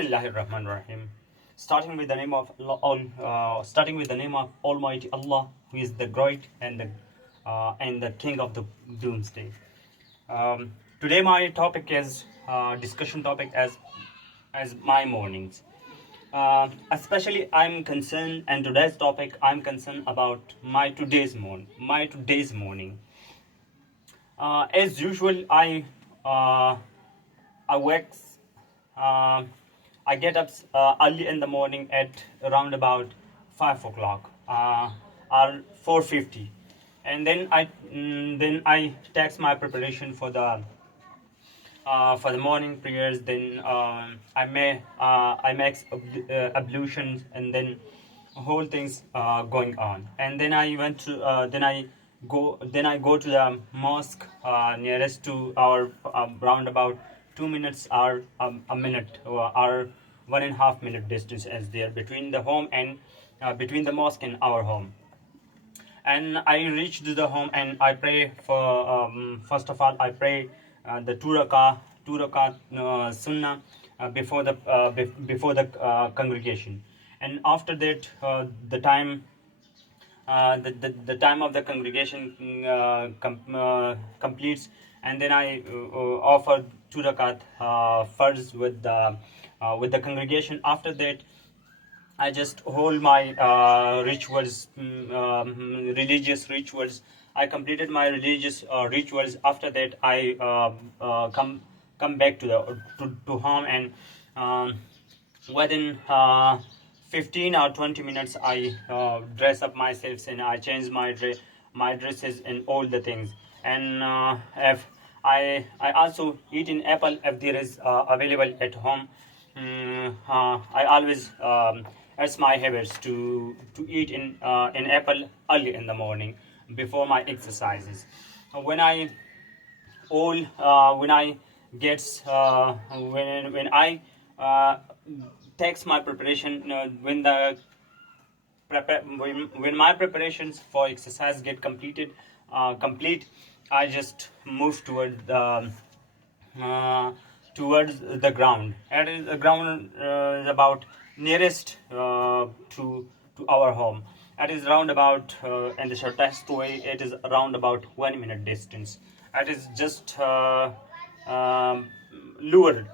Bismillahirrahmanirrahim. Starting with the name of Almighty Allah, who is the great and the King of the Doomsday. Today my topic is discussion topic as my mornings. Especially I'm concerned, and today's topic I'm concerned about my today's morning. As usual, I wake. Uh, I get up early in the morning at around about 5 o'clock or 4:50, and then I takes my preparation for the morning prayers. Then I make ablutions, and then whole things going on. And then I went to then I go to the mosque nearest to our round about 2 minutes or a minute or 1.5 minute distance as there between the home and between the mosque and our home. And I reach to the home and I pray for first of all I pray the two rakah sunnah before the congregation. And after that the time of the congregation completes, and then I offer two rakat first with the congregation. After that I just hold my rituals, religious rituals. I completed my religious rituals. After that, I come back to home, and within 15 or 20 minutes, I dress up myself and I change my dresses and all the things. And if I also eat an apple if there is available at home. I always it's my habits to eat an apple early in the morning before my exercises. When I all when I gets when I takes my preparation when my preparations for exercise get complete, I just move towards the ground. And the ground is about nearest to our home. It is round about in the shortest way. It is around about 1 minute distance. It is just lured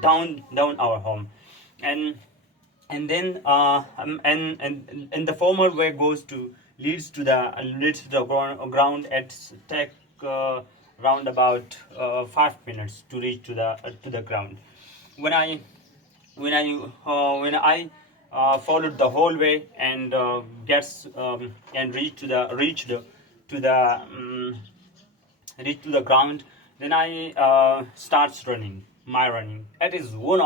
down our home. And then and the former way leads to the ground at take round about 5 minutes to reach to the ground. When I followed the whole way and gets and reach to the ground, then I starts running. My running. It is one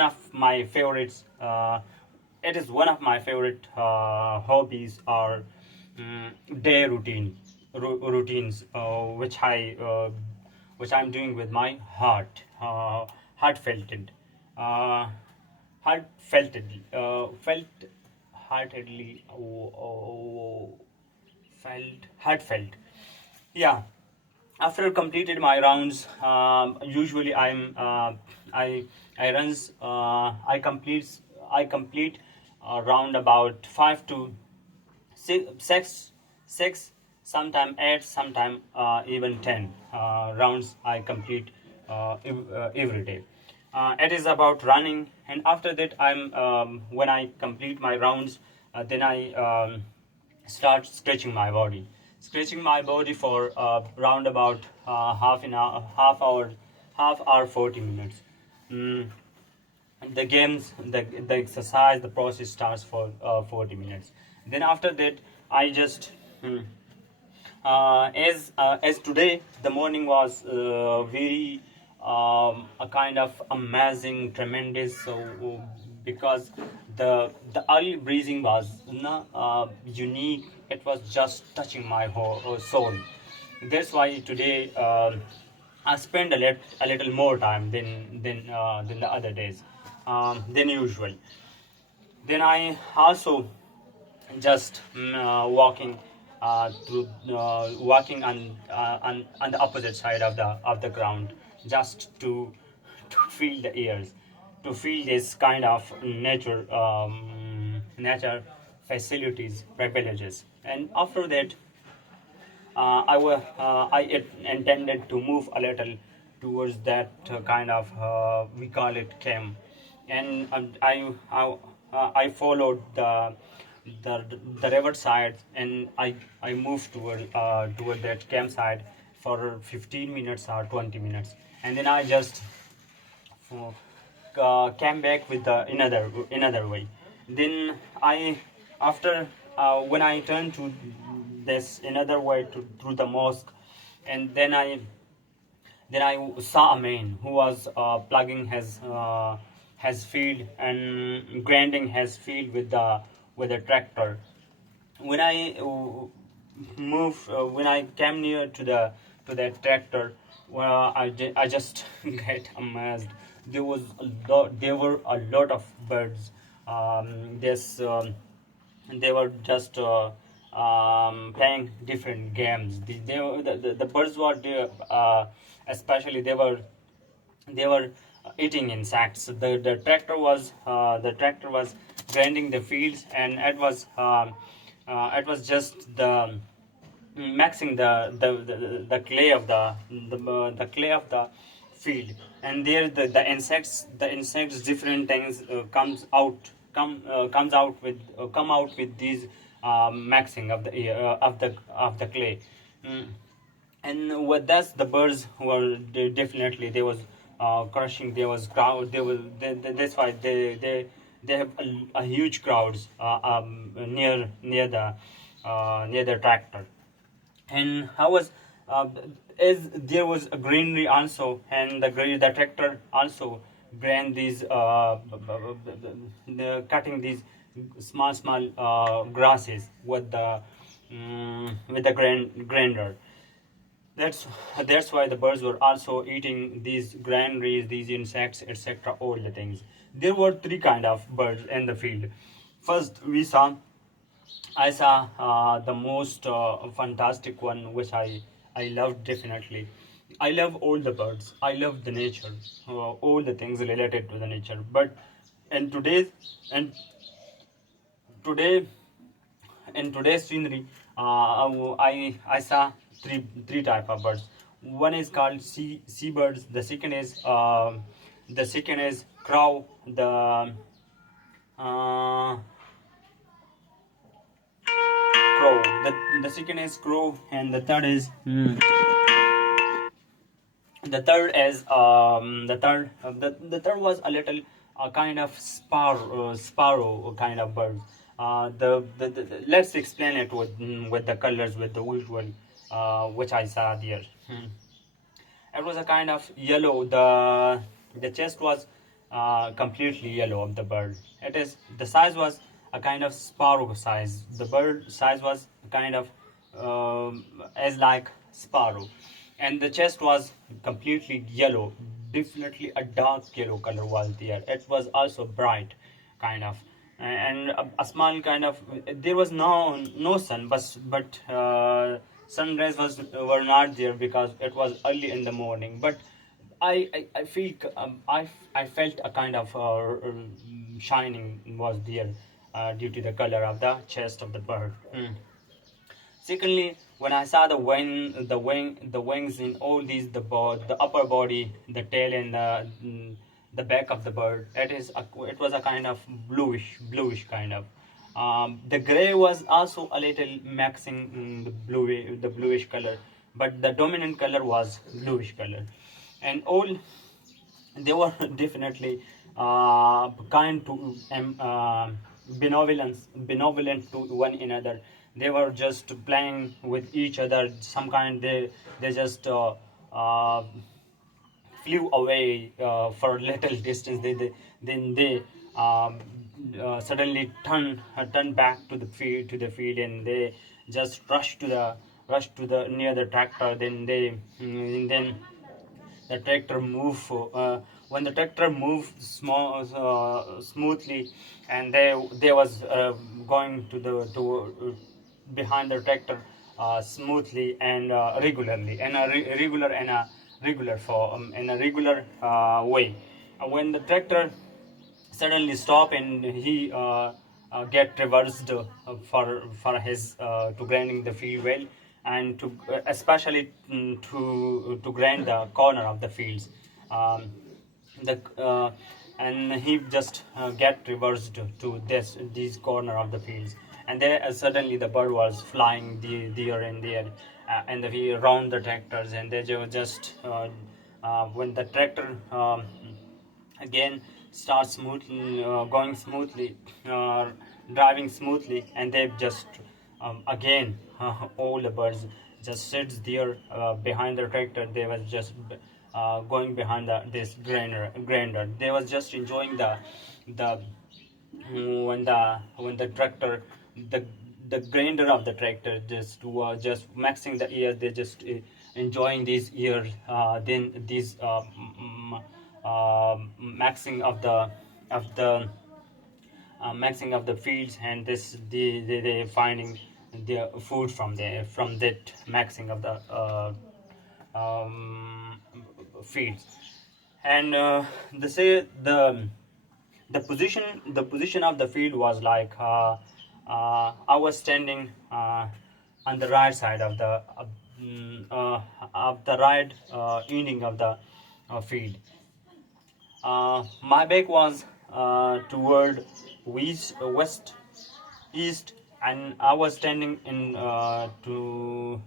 of my favorites. It is one of my favorite hobbies or day routines which I'm doing with my heartfelted, uh, felt heartedly, heartfelt. Yeah. After completed my rounds, usually I runs I complete around about 5 to 6, sometime 8, sometime even 10 rounds I complete every day. It is about running. And after that when I complete my rounds, then I start stretching my body for round about half hour 40 minutes. mm, the exercise, the process starts for 40 minutes. Then after that I just as today the morning was very a kind of amazing, tremendous. So because the early breathing was unique. It was just touching my whole soul. That's why today I spend a little more time than the other days, than usual. Then I also just walking on the opposite side of the ground, just to feel the airs. to feel this kind of nature facilities privileges. And after that, intended to move a little towards that kind of we call it camp, and I followed the the river side, and I moved toward that campsite for 15 minutes or 20 minutes, and then I just came back with another way. Then I after when I turned to this another way through the mosque, and then I saw a man who was plugging his field and grinding his field with the tractor. When when I came near to that tractor, well, I just get amazed. There were a lot of birds. This They were just playing different games. The birds were there, especially they were eating insects. The tractor was grinding the fields, and it was just the mixing the clay of the clay of the field, and there the insects different things come out with these mixing of the clay. Mm. And with that, the birds were definitely they was crushing. There was crowd. That's why they have a huge crowds near the tractor. And how was as there was a greenery also, and the tractor also grind these cutting these small grasses with the grinder. That's why the birds were also eating these granaries, these insects, etc. All the things. There were three kind of birds in the field. First, I saw the most fantastic one, which I loved definitely. I love all the birds. I love the nature, all the things related to the nature. But in today's and today in today's scenery, I saw three type of birds. One is called seabirds. The second is crow. Uh, Crow. The second is crow, and the third was a little kind of sparrow kind of bird. Let's explain it with the colors, with the visual which I saw there. It was a kind of yellow. The chest was completely yellow of the bird. The size was a kind of sparrow size. The bird size was kind of as like sparrow, and the chest was completely yellow. Definitely a dark yellow color was there. It was also bright, kind of, and a small kind of. There was no sun, but sunrise were not there because it was early in the morning. But I feel I felt a kind of shining was there due to the color of the chest of the bird. Secondly, when I saw the wings in all these, the upper body, the tail, and the back of the bird, it was a kind of bluish kind of. The gray was also a little mixing the bluish color, but the dominant color was bluish color, and all they were definitely kind to benevolent to one another. They were just playing with each other. Some kind they just flew away for a little distance. Then they suddenly turn back to the field, and they just rush to the near the tractor. Then the tractor move when the tractor moved smoothly, and they was going behind the tractor smoothly and regularly, and regular for in a regular way. When the tractor suddenly stop, and he get reversed for his to grinding the field well, and to especially to grind the corner of the fields. um, the and he just get reversed to these corner of the fields, and there suddenly the bird was flying there and there, and he around the tractors, and they just when the tractor again starts smoothly going smoothly, uh, driving smoothly, and they just again all the birds just sits there behind the tractor. They was just going behind this grinder. They was just enjoying the when the tractor, the the grinder of the tractor just maxing the ears. They just enjoying these ears, then these maxing of the maxing of the fields, and this they finding their food from that maxing of the um, fields. And they say the position of the field was like I was standing on the right side of the right ending of the field. My back was toward west, east, and I was standing in to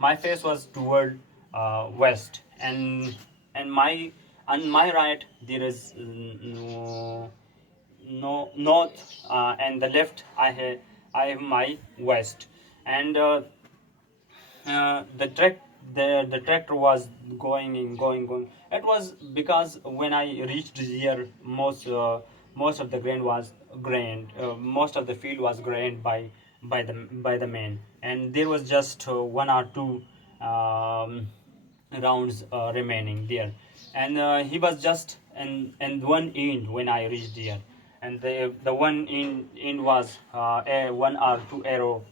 my face was toward west, and my on my right there is no north, and the left I have my west, and the the tractor was going. It was because when I reached here, most of the grain was grained. Most of the field was grained by the man, and there was just one or two rounds remaining there, and he was just and one end when I reached here, and the one in was one or two arrow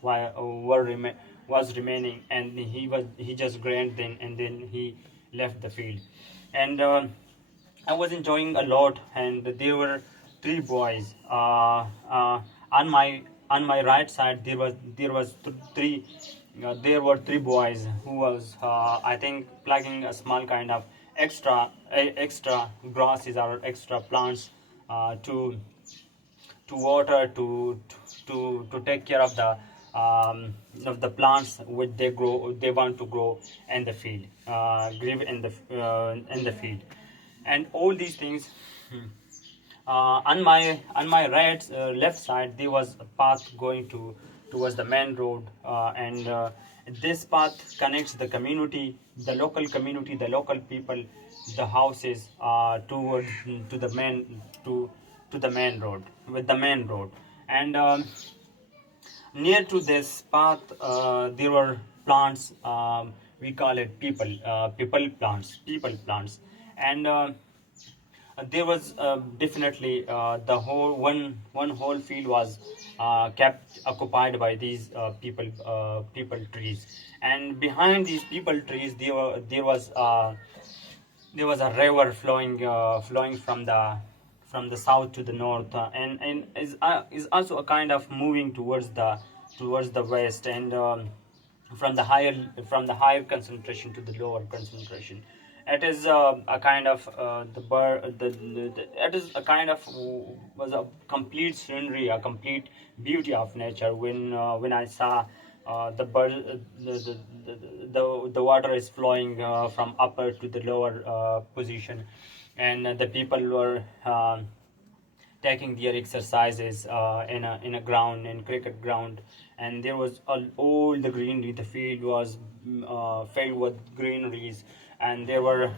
was remaining, and he just grained then, and then he left the field, and I was enjoying a lot, and there were three boys on my right side. There was three. There were three boys who was I think plugging a small kind of extra grasses or extra plants to water to take care of the plants which they want to grow in the field, live in the field, and all these things. On my left side there was a path going towards the main road, and this path connects the local community, the local people, the houses toward to the main to the main road with the main road, and near to this path there were plants, we call it people plants, and there was definitely the whole one whole field was kept occupied by these people trees, and behind these people trees there was a river flowing from the south to the north, and is also a kind of moving towards the west, and from the higher concentration to the lower concentration. It is a kind of it is a kind of was a complete scenery, a complete beauty of nature when I saw the bird the water is flowing from upper to the lower position, and the people were taking their exercises in a ground, in cricket ground, and there was all the greenery. The field was filled with greeneries, and there were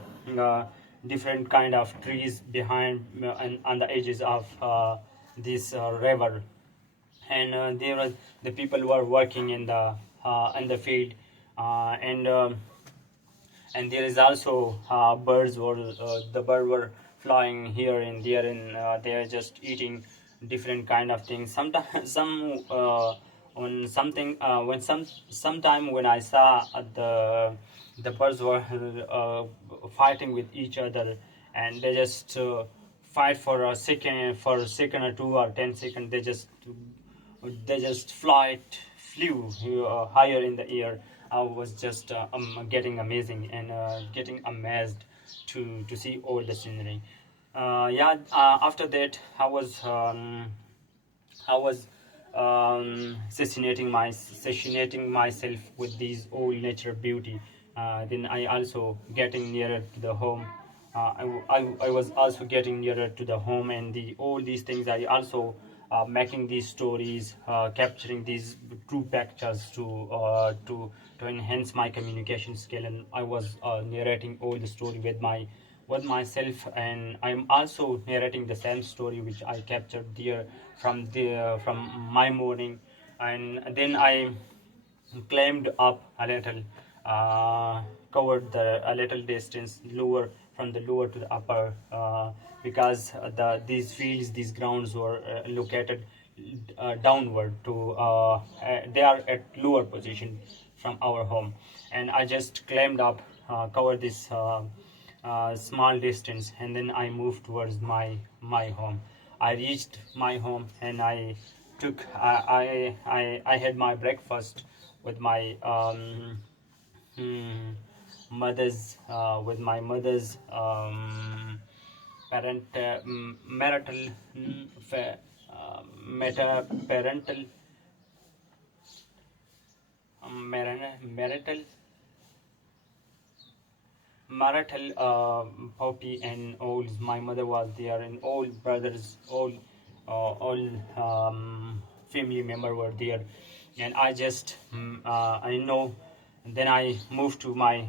different kind of trees behind and on the edges of this river, and there was the people were working in the field, and there is also birds were the bird were flying here and there, and they are just eating different kind of things. Sometimes when something when sometime when I saw the birds were fighting with each other, and they just fight for a second or two or 10 seconds. They just flew higher in the air. I was just getting amazing and getting amazed to see all the scenery. Yeah. After that, I was satiating myself with these old nature beauty. Then I also getting nearer to the home. I was also getting nearer to the home, and all these things I also making these stories, capturing these true pictures to enhance my communication skill. And I was narrating all the story with myself, and I'm also narrating the same story which I captured there from my morning. And then I climbed up a little, covered a little distance lower, from the lower to the upper, because these fields, these grounds were located downward to they are at lower position from our home. And I just climbed up, covered this small distance, and then I moved towards my home. I reached my home, and I had my breakfast with my hmm, mother's parent marital meta parental marital marital puppy, and all my mother was there, and all brothers, all family member were there. And I just I know. And then I moved to my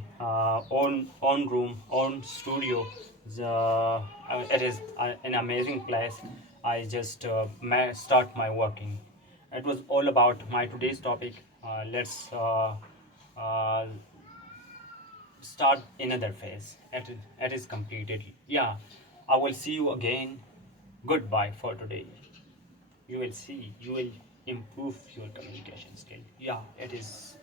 own room, own studio. It is an amazing place. I just start my working. It was all about my today's topic. Let's uh, start another phase. It is completed. Yeah, I will see you again. Goodbye for today. You will see. You will improve your communication skill. Yeah, it is.